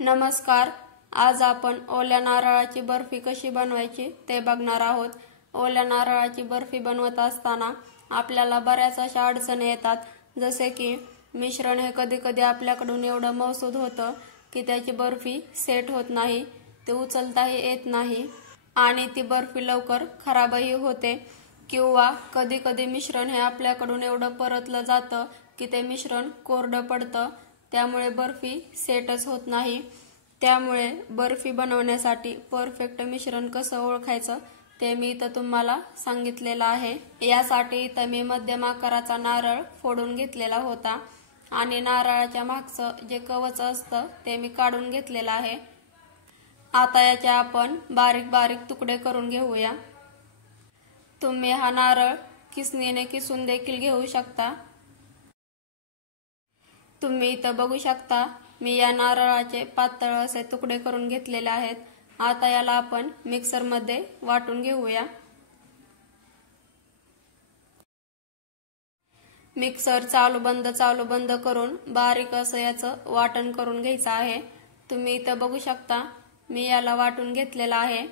नमस्कार. आज आपण ओल्या नारळाची बर्फी कशी बनवायची ते बघणार आहोत. ओल्या नारळाची बर्फी बनवत असताना आपल्याला बऱ्याच अशा अडचणी येतात, जसे की मिश्रण हे कधी कधी आपल्याकडून एवढं मऊसूद होतं की त्याची बर्फी सेट होत नाही, ते उचलताही येत नाही आणि ती बर्फी लवकर खराबही होते, किंवा कधी कधी मिश्रण हे आपल्याकडून एवढं परतलं जातं की ते मिश्रण कोरडं पडतं, त्यामुळे बर्फी सेटच होत नाही. त्यामुळे बर्फी बनवण्यासाठी परफेक्ट मिश्रण कसं ओळखायचं ते मी इथं तुम्हाला सांगितलेलं आहे. यासाठी इथं मी मध्यम आकाराचा नारळ फोडून घेतलेला होता आणि नारळाच्या मागचं जे कवच असतं ते मी काढून घेतलेलं आहे. आता याचे आपण बारीक बारीक तुकडे करून घेऊया. तुम्ही हा नारळ किसणीने किसून देखील घेऊ शकता. तुम्ही इथं बघू शकता मी या नारळाचे पातळ असे तुकडे करून घेतलेले आहेत. आता याला आपण मिक्सर मध्ये वाटून घेऊया. मिक्सर चालू बंद करून बारीक असं याचं वाटण करून घ्यायचं आहे. तुम्ही इथं बघू शकता मी याला वाटून घेतलेला आहे.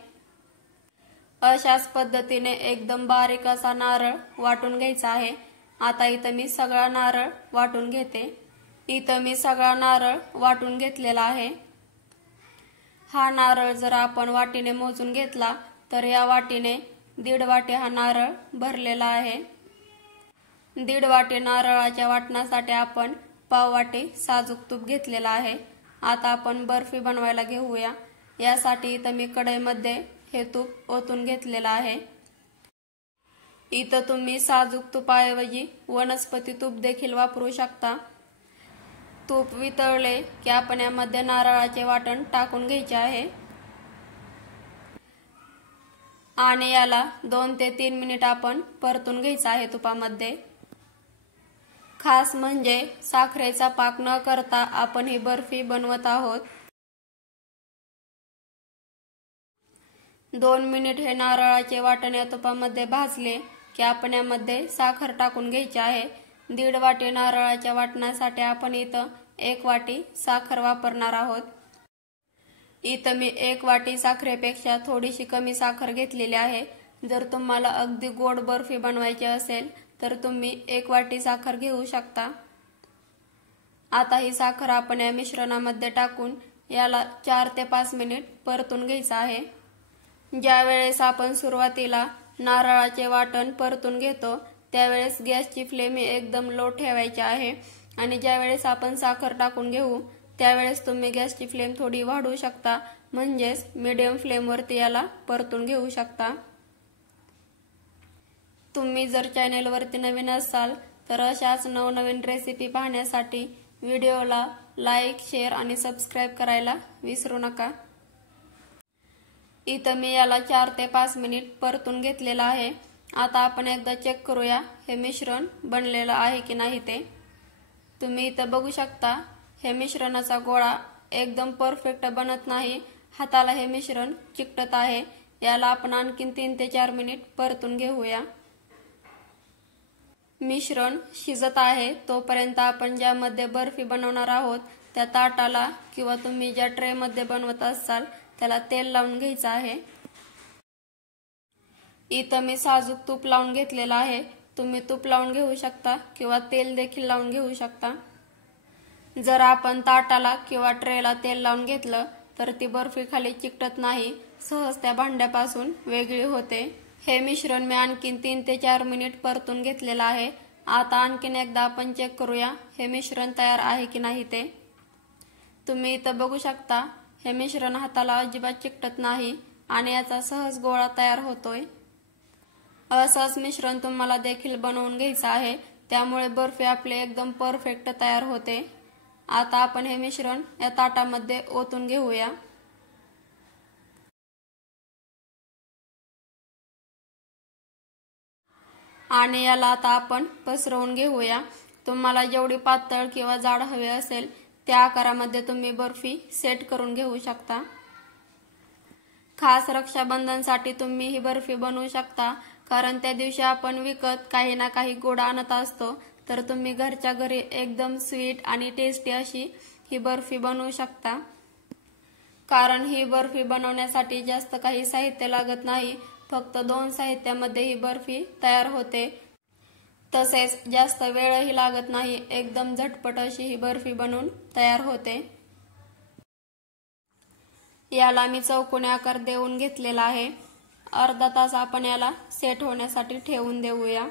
अशाच पद्धतीने एकदम बारीक असा नारळ वाटून घ्यायचा आहे. आता इथं मी सगळा नारळ वाटून घेते. इथं मी सगळा नारळ वाटून घेतलेला आहे. हा नारळ जर आपण वाटीने मोजून घेतला तर या वाटीने 1.5 वाटी हा नारळ भरलेला आहे. 1.5 वाटी नारळाच्या वाटणासाठी आपण पाव वाटी साजूक तूप घेतलेला आहे. आता आपण बर्फी बनवायला घेऊया. यासाठी इथं मी कढईमध्ये हे तूप ओतून घेतलेलं आहे. इथं तुम्ही साजूक तुपाऐवजी वनस्पती तूप देखील वापरू शकता. तूप वितळले की आपण यामध्ये नारळाचे वाटण टाकून घ्यायचे आहे आणि याला 2 ते 3 मिनिट आपण परतून घ्यायचं आहे तुपामध्ये. खास म्हणजे साखरेचा पाक न करता आपण ही बर्फी बनवत आहोत. 2 मिनिट हे नारळाचे वाटण या तुपामध्ये भाजले की आपण यामध्ये साखर टाकून घ्यायची आहे. 1.5 वाटी नारळाच्या वाटणासाठी आपण इथं 1 वाटी साखर वापरणार आहोत. इथं मी 1 वाटी साखरेपेक्षा थोडीशी कमी साखर घेतलेली आहे. जर तुम्हाला अगदी गोड बर्फी बनवायची असेल तर तुम्ही 1 वाटी साखर घेऊ शकता. आता ही साखर आपण या मिश्रणामध्ये टाकून याला 4 ते 5 मिनिट परतून घ्यायचं आहे. ज्या वेळेस आपण सुरुवातीला नारळाचे वाटण परतून घेतो त्यावेळेस गॅसची फ्लेम एकदम लो ठेवायची आहे आणि ज्या वेळेस आपण साखर टाकून घेऊ त्यावेळेस तुम्ही गॅसची फ्लेम थोडी वाढवू शकता, म्हणजेच मीडियम फ्लेमवरती याला परतून घेऊ शकता. तुम्ही जर चॅनेलवरती नवीन असाल तर अशाच नवनवीन रेसिपी पाहण्यासाठी व्हिडिओला लाईक, शेअर आणि सबस्क्राईब करायला विसरू नका. इथं मी याला 4 ते 5 मिनिट परतून घेतलेलं आहे. आता आपण एकदा चेक करूया हे मिश्रण बनलेलं आहे की नाही ते. तुम्ही इथं बघू शकता हे मिश्रणाचा गोळा एकदम परफेक्ट बनत नाही. हाताला हे मिश्रण चिकटत आहे. याला आपण आणखीन 3 ते 4 मिनिट परतून घेऊया. मिश्रण शिजत आहे तोपर्यंत आपण ज्यामध्ये बर्फी बनवणार आहोत त्या ताटाला किंवा तुम्ही ज्या ट्रे मध्ये बनवत असाल त्याला तेल लावून घ्यायचं आहे. इथं मी साजूक तूप लावून घेतलेलं आहे. तुम्ही तूप लावून घेऊ शकता किंवा तेल देखील लावून घेऊ शकता. जर आपण ताटाला किंवा ट्रेला तेल लावून घेतलं तर ती बर्फी खाली चिकटत नाही, सहज त्या भांड्यापासून वेगळी होते. हे मिश्रण मी आणखीन 3 ते 4 मिनिट परतून घेतलेलं आहे. आता आणखीन एकदा आपण चेक करूया हे मिश्रण तयार आहे की नाही ते. तुम्ही इथं बघू शकता हे मिश्रण हाताला अजिबात चिकटत नाही आणि याचा सहज गोळा तयार होतोय. असंच मिश्रण तुम्हाला देखील बनवून घ्यायचं आहे, त्यामुळे बर्फी आपली एकदम परफेक्ट तयार होते. आता आपण हे मिश्रण या ताटामध्ये ओतून घेऊया. आणि याला आता आपण पसरवून घेऊया. तुम्हाला जेवढी पातळ किंवा जाड हवे असेल त्या आकारामध्ये तुम्ही बर्फी सेट करून घेऊ शकता. खास रक्षाबंधनसाठी तुम्ही ही बर्फी बनवू शकता, कारण त्या दिवशी आपण विकत काही ना काही गोड आणत असतो, तर तुम्ही घरच्या घरी एकदम स्वीट आणि टेस्टी अशी ही बर्फी बनवू शकता. कारण ही बर्फी बनवण्यासाठी जास्त काही साहित्य लागत नाही, फक्त 2 साहित्यामध्ये ही बर्फी तयार होते। तसेच जास्त वेळही लागत नाही, एकदम झटपट अशी ही बर्फी बनवून तयार होते। याला मी चौकोनी आकार देऊन घेतलेला आहे। अर्धा तास आपण याला सेट होण्यासाठी ठेवून देऊया।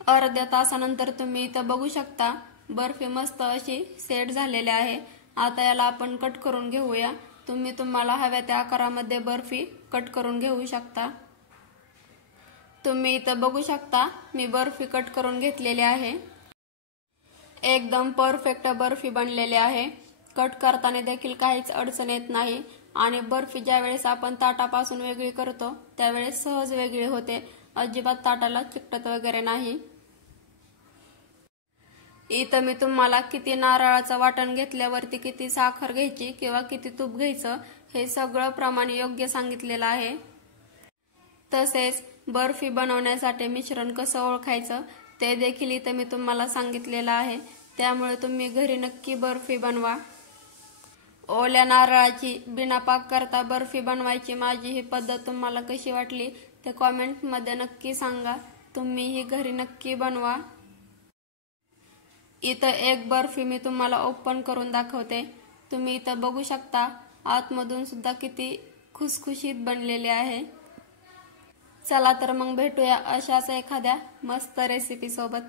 अर्ध्या तासानंतर तुम्ही इथं बघू शकता बर्फी मस्त अशी सेट झालेली आहे। आता याला आपण कट करून घेऊया। तुम्ही तुम्हाला हव्या त्या आकारामध्ये बर्फी कट करून घेऊ शकता। तुम्ही इथं बघू शकता मी बर्फी कट करून घेतलेली आहे। एकदम परफेक्ट बर्फी बनलेली आहे। कट करताना देखील काहीच अडचण येत नाही आणि बर्फी ज्यावेळेस आपण ताटापासून वेगळी करतो त्यावेळेस सहज वेगळी होते, अजिबात ताटाला चिकटत वगैरे नाही। इथं मी तुम्हाला किती नारळाचं वाटण घेतल्यावरती किती साखर घ्यायची किंवा किती तूप घ्यायचं हे सगळं प्रमाण योग्य सांगितलेलं आहे। तसेच बर्फी बनवण्यासाठी मिश्रण कसं ओळखायचं ते देखील इथं मी तुम्हाला सांगितलेलं आहे। त्यामुळे तुम्ही घरी नक्की बर्फी बनवा। ओल्या नारळाची बिना पाक करता बर्फी बनवायची माझी ही पद्धत तुम्हाला कशी वाटली ते कॉमेंटमध्ये नक्की सांगा। तुम्ही ही घरी नक्की बनवा। इथं एक बर्फी मी तुम्हाला ओपन करून दाखवते। तुम्ही इथं बघू शकता आतमधून सुद्धा किती खुसखुशीत बनलेली आहे। चला तर मग भेटूया अशाच एखाद्या मस्त रेसिपी सोबत।